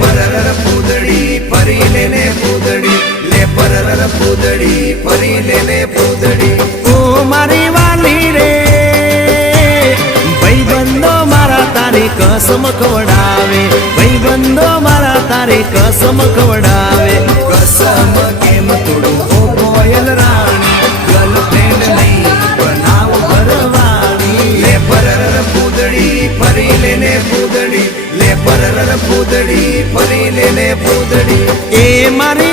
પરર પૂદડી ફરી લેને પૂદડી લે પરર પૂદડી ફરી લેને પૂદડી ઓ મારી વાલી રે ભાઈબંધો મારા તારી કસમ ખવડાવે ભાઈબંધો મારા તારી કસમ ખવડાવે કસમ કેમ તોડું ઓ કોયલ રાણી ગર્લફ્રેન્ડ નહીં બનાવ ઘરવાળી લે પરર પૂદડી ફરી લેને પૂદડી લે પરર પૂદડી ફરી લેને પૂદડી એ મારી